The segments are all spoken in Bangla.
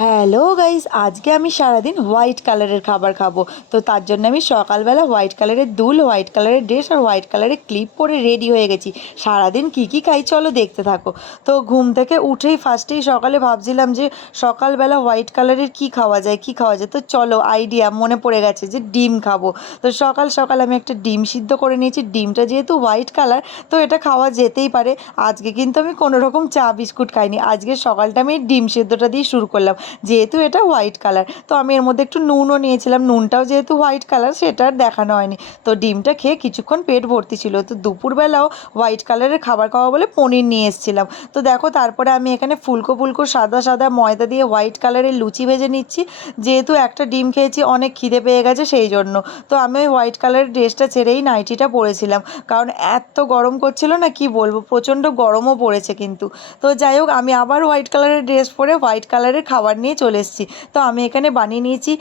হ্যালো গাইস, আজকে আমি সারাদিন হোয়াইট কালারের খাবার খাব। তো তার জন্য আমি সকালবেলা হোয়াইট কালারের দুল, হোয়াইট কালারের ড্রেস আর হোয়াইট কালারের ক্লিপ পরে রেডি হয়ে গেছি। সারাদিন কী কী খাই চলো দেখতে থাকো। তো ঘুম থেকে উঠেই ফার্স্টেই সকালে ভাবছিলাম যে সকালবেলা হোয়াইট কালারের কি খাওয়া যায়, কি খাওয়া যায়? তো চলো আইডিয়া মনে পড়ে গেছে যে ডিম খাব। তো সকাল সকাল আমি একটা ডিম সিদ্ধ করে নিয়েছি। ডিমটা যেহেতু হোয়াইট কালার, তো এটা খাওয়া যেতেই পারে। আজকে কিন্তু আমি কোনো রকম চা বিস্কুট খাইনি। আজকে সকালটা আমি ডিম সিদ্ধটা দিয়ে শুরু করলাম। যেহেতু এটা হোয়াইট কালার তো আমি এর মধ্যে একটু নুনও নিয়েছিলাম। নুনটাও যেহেতু হোয়াইট কালার সেটা আর দেখানো হয়নি। তো ডিমটা খেয়ে কিছুক্ষণ পেট ভর্তি ছিল। তো দুপুরবেলাও হোয়াইট কালারের খাবার খাওয়া বলে পনির নিয়ে এসেছিলাম। তো দেখো, তারপরে আমি এখানে ফুলকো ফুলকো সাদা সাদা ময়দা দিয়ে হোয়াইট কালারের লুচি ভেজে নিচ্ছি। যেহেতু একটা ডিম খেয়েছি, অনেক খিদে পেয়ে গেছে সেই জন্য। তো আমি ওই হোয়াইট কালারের ড্রেসটা ছেড়েই নাইটিটা পরেছিলাম। কারণ এত গরম করছিল না, কি বলব? প্রচণ্ড গরমও পড়েছে কিন্তু। তো যাই হোক, আমি আবার হোয়াইট কালারের ড্রেস পরে হোয়াইট কালারের খাবার নিয়ে চলে এসেছি। তো আমি এখানে বানিয়ে নিয়েছি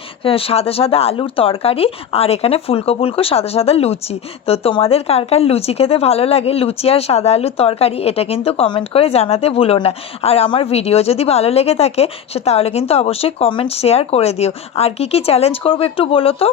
সাদা সাদা আলুর তরকারি আর এখানে ফুলকো ফুলকো সাদা সাদা লুচি। তো তোমাদের কার কার লুচি খেতে ভালো লাগে, লুচি আর সাদা আলুর তরকারি এটা কিন্তু কমেন্ট করে জানাতে ভুলো না। আর আমার ভিডিও যদি ভালো লেগে থাকে, সে তাহলে কিন্তু অবশ্যই কমেন্ট শেয়ার করে দিও। আর কি কি চ্যালেঞ্জ করব একটু বলো তো?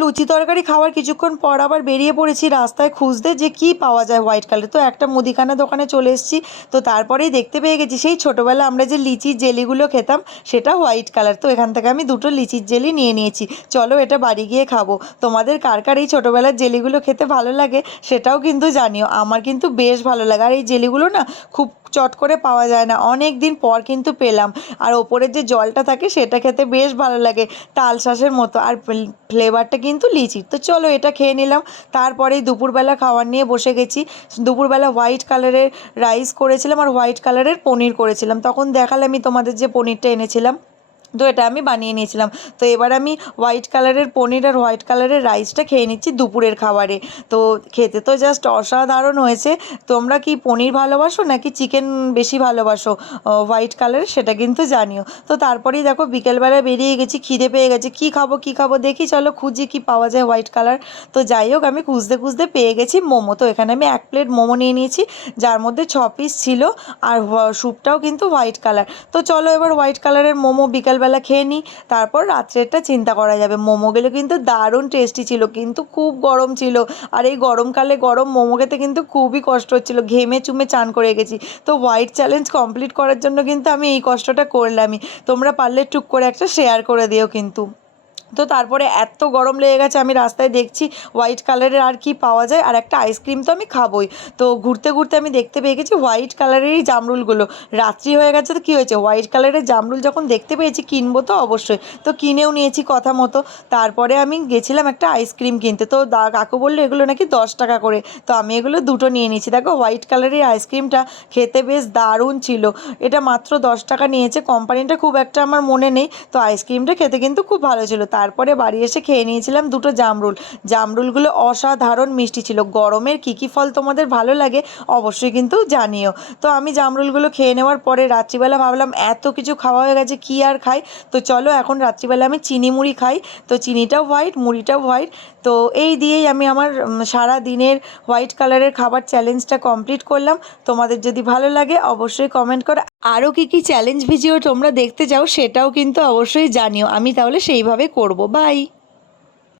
লুচি তরকারি খাওয়ার কিছুক্ষণ পর আবার বেরিয়ে পড়েছি রাস্তায় খুঁজতে যে কি পাওয়া যায় হোয়াইট কালার তো একটা মুদিখানা দোকানে চলে এসেছি, তো তারপরেই দেখতে পেয়ে গেছি সেই ছোটোবেলা আমরা যে লিচির জেলিগুলো খেতাম সেটা হোয়াইট কালার তো এখান থেকে আমি দুটো লিচির জেলি নিয়ে নিয়েছি। চলো এটা বাড়ি গিয়ে খাব। তোমাদের কার কার এই ছোটোবেলার জেলিগুলো খেতে ভালো লাগে সেটাও কিন্তু জানিও। আমার কিন্তু বেশ ভালো লাগে। আর এই জেলিগুলো না খুব চট করে পাওয়া যায় না। অনেক দিন পর কিন্তু পেলাম। আর ওপরের যে জলটা থাকে সেটা খেতে বেশ ভালো লাগে। তাল শাঁসের মতো। আর ফ্লেভারটা কিন্তু লিচির। তো চলো এটা খেয়ে নিলাম। তারপরেই দুপুরবেলা খাবার নিয়ে বসে গেছি। দুপুরবেলা হোয়াইট কালারের রাইস করেছিলাম আর হোয়াইট কালারের পনির করেছিলাম। তখন দেখালে আমি তোমাদের যে পনিরটা এনেছিলাম দিলাম তো এটা আমি বানিয়ে নিয়েছিলাম। তো এবার আমি হোয়াইট কালারের পনির আর হোয়াইট কালারের রাইসটা খেয়ে নিচ্ছি দুপুরের খাবারে। তো খেতে তো জাস্ট অসাধারণ হয়েছে। তোমরা কি পনির ভালোবাসো নাকি চিকেন বেশি ভালোবাসো? হোয়াইট কালারের সেটা কিন্তু জানিও। তো তারপরেই দেখো বিকেলবেলা বেরিয়ে গেছি, খিদে পেয়ে গেছে। কি খাব কি খাব? দেখি চলো খুঁজি কি পাওয়া যায় হোয়াইট কালার তো যাই হোক, আমি খুঁজতে খুঁজতে পেয়ে গেছি মোমো। তো এখানে আমি এক প্লেট মোমো নিয়ে নিয়েছি, যার মধ্যে ছ পিস ছিল। আর স্যুপটাও কিন্তু হোয়াইট কালার তো চলো এবার হোয়াইট কালারের মোমো বিকালবেলা খেয়ে নিই, তারপর রাত্রেরটা চিন্তা করা যাবে। মোমোগুলো কিন্তু দারুণ টেস্টি ছিল, কিন্তু খুব গরম ছিল। আর এই গরমকালে গরম মোমো খেতে কিন্তু খুবই কষ্ট হচ্ছিল। ঘেমে চুমে চান করে গেছি তো হোয়াইট চ্যালেঞ্জ কমপ্লিট করার জন্য কিন্তু আমি এই কষ্টটা করলামই। তোমরা পারলে টুক করে একটা শেয়ার করে দিও কিন্তু। তো তারপরে এত গরম লেগে গেছে, আমি রাস্তায় দেখছি হোয়াইট কালারের আর কি পাওয়া যায়, আর একটা আইসক্রিম তো আমি খাবোই। তো ঘুরতে ঘুরতে আমি দেখতে পেয়ে গেছি হোয়াইট কালারেরই জামরুলগুলো। রাত্রি হয়ে গেছে তো কী হয়েছে? হোয়াইট কালারের জামরুল যখন দেখতে পেয়েছি, কিনবো তো অবশ্যই। তো কিনেও নিয়েছি কথা মতো। তারপরে আমি গেছিলাম একটা আইসক্রিম কিনতে। তো দা কাকু বলল, এগুলো নাকি দশ টাকা করে। তো আমি এগুলো দুটো নিয়ে নিয়েছি। দেখো হোয়াইট কালারের আইসক্রিমটা খেতে বেশ দারুণ ছিল। এটা মাত্র দশ টাকা নিয়েছে। কোম্পানিটা খুব একটা আমার মনে নেই। তো আইসক্রিমটা খেতে কিন্তু খুব ভালো ছিল। তারপরে বাড়ি এসে খেয়ে নিয়েছিলাম দুটো জামরুল। জামরুলগুলো অসাধারণ মিষ্টি ছিল। গরমের কী কী ফল তোমাদের ভালো লাগে অবশ্যই কিন্তু জানিও। তো আমি জামরুলগুলো খেয়ে নেওয়ার পরে রাত্রিবেলা ভাবলাম, এত কিছু খাওয়া হয়ে গেছে, কী আর খাই? তো চলো এখন রাত্রিবেলা আমি চিনি মুড়ি খাই। তো চিনিটাও হোয়াইট মুড়িটাও হোয়াইট তো এই দিয়েই আমি আমার সারা দিনের হোয়াইট কালারের খাবার চ্যালেঞ্জটা কমপ্লিট করলাম। তোমাদের যদি ভালো লাগে অবশ্যই কমেন্ট করো। আরও কী কী চ্যালেঞ্জ ভিডিও তোমরা দেখতে চাও সেটাও কিন্তু অবশ্যই জানিও। আমি তাহলে সেইভাবে করব। বাই